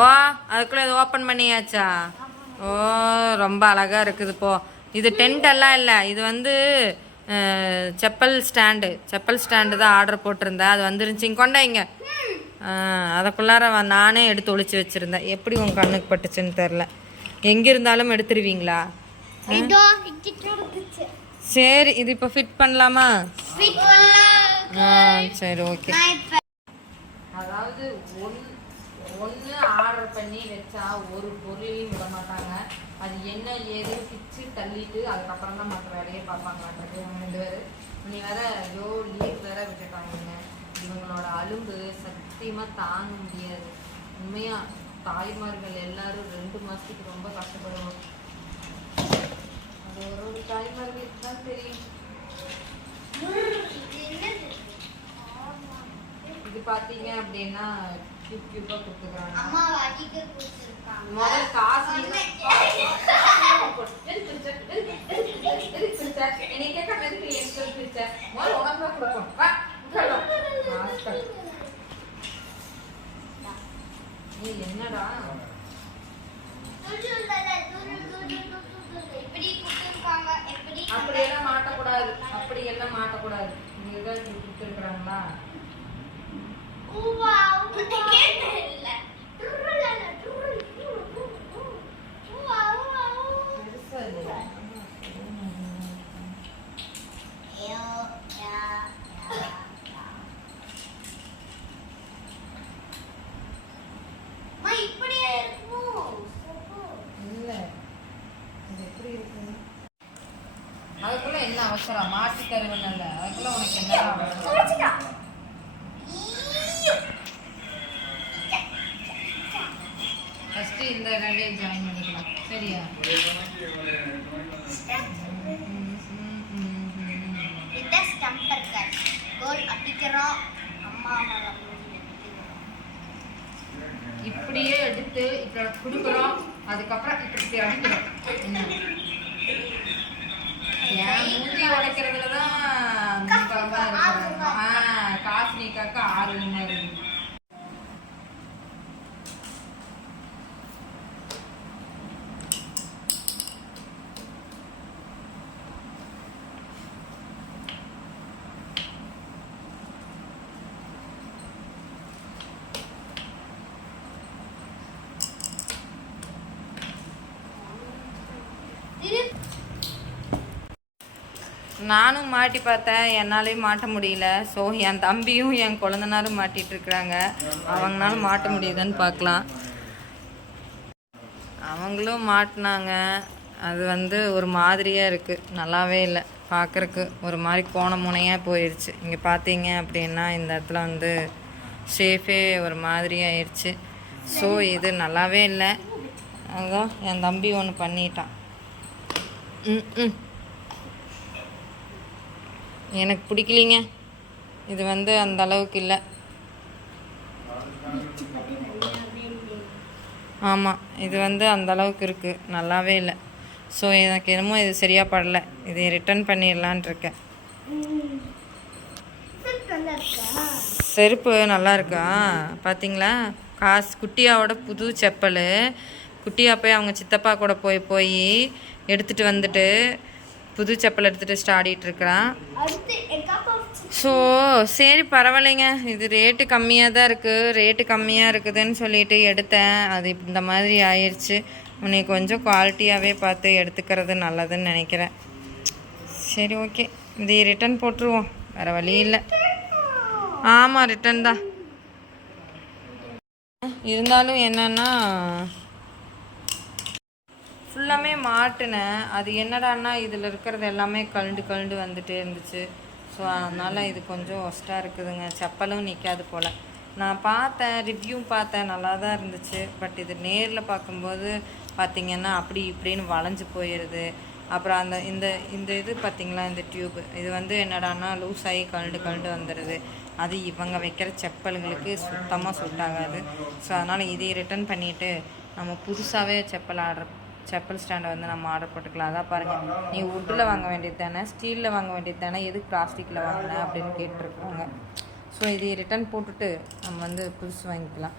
ஓ அதுக்குள்ளே இது ஓப்பன் பண்ணியாச்சா? ஓ ரொம்ப அழகாக இருக்குது போ. இது டென்ட் எல்லாம் இல்லை, இது வந்து செப்பல் ஸ்டாண்டு தான் ஆர்டர் போட்டிருந்தேன். அது வந்துருந்துச்சு. இங்கே கொண்டாங்க. அதுக்குள்ளார நானே எடுத்து ஒளிச்சு வச்சுருந்தேன். எப்படி உங்கள் கண்ணுக்கு பட்டுச்சுன்னு தெரில. எங்கே இருந்தாலும் எடுத்துருவீங்களா? சரி, இது இப்போ ஃபிட் பண்ணலாமா? சரி, ஓகே. அதாவது ஒன்று ஆர்டர் பண்ணி வச்சா ஒரு பொருளையும் விட மாட்டாங்க. அது என்ன ஏது பிச்சு தள்ளிட்டு அதுக்கப்புறம் தான் மற்ற வேலையை பார்ப்பாங்களான்றது. இவங்க 2 பேர் நீ வேற லீவ் வேற விட்டுட்டாங்க. இவங்களோட அலும்பு சத்தியமாக தாங்க முடியாது. உண்மையாக தாய்மார்கள் எல்லாரும் 2 மாதத்துக்கு ரொம்ப கஷ்டப்படுவோம். அது ஒரு தாய்மார்களுக்கு தான் தெரியும். இது பார்த்தீங்க அப்படின்னா கியூபா கொடுத்துக்கிறாங்க. முதல் காசு என்னடா அப்படியெல்லாம் மாட்டக்கூடாது, அப்படியெல்லாம் மாட்டக்கூடாது. இதுதான் கொடுத்துருக்குறாங்களா? அதுக்குள்ள என்ன அவசரம்? மாட்டி தருவனல்ல, அதுக்குள்ள உனக்கு என்ன அவசரம்? ஃபர்ஸ்ட் இந்த ரெண்டையும் ஜாயின் பண்ணிக்கலாம். சரியா? இப்படியே எடுத்து இப்ப கொடுக்குறோம். அதுக்கப்புறம் இப்படி அடிக்கிறோம். என் மூஞ்சி உடைக்கிறதுலதான் காசினிக்காக்க ஆர்வமா இருக்கு. நானும் மாட்டி பார்த்தேன், என்னாலையும் மாட்ட முடியல. ஸோ என் தம்பியும் என் குழந்தனாரும் மாட்டிகிட்டு இருக்கிறாங்க. அவங்களாலும் மாட்ட முடியுதுன்னு பார்க்கலாம். அவங்களும் மாட்டினாங்க. அது வந்து ஒரு மாதிரியாக இருக்குது, நல்லாவே இல்லை பார்க்குறக்கு. ஒரு மாதிரி கோண முனையாக போயிடுச்சு. இங்கே பார்த்தீங்க அப்படின்னா இந்த இடத்துல வந்து ஷேஃபே ஒரு மாதிரி ஆயிடுச்சு. ஸோ இது நல்லாவே இல்லை. அதுதான் என் தம்பி ஒன்று பண்ணிட்டான். எனக்கு பிடிக்கலிங்க. இது வந்து அந்த அளவுக்கு இல்லை. ஆமாம், இது வந்து அந்த அளவுக்கு இருக்குது, நல்லாவே இல்லை. ஸோ எனக்கு என்னமோ இது சரியாக படலை. இதை ரிட்டர்ன் பண்ணிடலான் இருக்கேன். செருப்பு நல்லா இருக்கா பார்த்தீங்களா? குட்டியாவோட புது செப்பல். குட்டியா போய் அவங்க சித்தப்பா கூட போய் எடுத்துகிட்டு வந்துட்டு புது செப்பல் எடுத்துகிட்டு ஆடிட்டு இருக்கிறான். ஸோ சரி பரவாயில்லைங்க. இது ரேட்டு கம்மியாக தான் இருக்குது. ரேட்டு கம்மியாக இருக்குதுன்னு சொல்லிட்டு எடுத்தேன். அது இந்த மாதிரி ஆயிடுச்சு. உன்னை கொஞ்சம் குவாலிட்டியாகவே பார்த்து எடுத்துக்கிறது நல்லதுன்னு நினைக்கிறேன். சரி, ஓகே, இது ரிட்டன் போட்டுருவோம். வேறு வழி இல்லை. ஆமாம், ரிட்டன் தான். இருந்தாலும் என்னென்னா ஃபுல்லாமே மாட்டினேன். அது என்னடான்னா இதில் இருக்கிறது எல்லாமே கழுண்டு வந்துகிட்டே இருந்துச்சு. ஸோ அதனால் இது கொஞ்சம் ஒஸ்ட்டாக இருக்குதுங்க. செப்பலும் நிற்காது போல். நான் பார்த்தேன், ரிவ்யூ பார்த்தேன், நல்லா தான் இருந்துச்சு. பட் இது நேரில் பார்க்கும்போது பார்த்திங்கன்னா அப்படி இப்படின்னு வளைஞ்சு போயிடுது. அப்புறம் இந்த இது பார்த்திங்களா, இந்த டியூப் இது வந்து என்னடான்னா லூஸ் ஆகி கழுண்டு வந்துடுது. அது இவங்க வைக்கிற செப்பல்களுக்கு சுத்தமாக சூட் ஆகாது. ஸோ அதனால் இதை ரிட்டன் பண்ணிவிட்டு நம்ம புதுசாகவே செப்பல் ஸ்டாண்டை வந்து நம்ம ஆர்டர் போட்டுக்கலாம். அதான் பாருங்கள், நீ வுட்டில் வாங்க வேண்டியது தானே, ஸ்டீலில் வாங்க வேண்டியது தானே, எதுக்கு பிளாஸ்டிக்கில் வாங்கினேன் அப்படின்னு கேட்டிருக்காங்க. ஸோ இதை ரிட்டன் போட்டுட்டு நம்ம வந்து புதுசு வாங்கிக்கலாம்.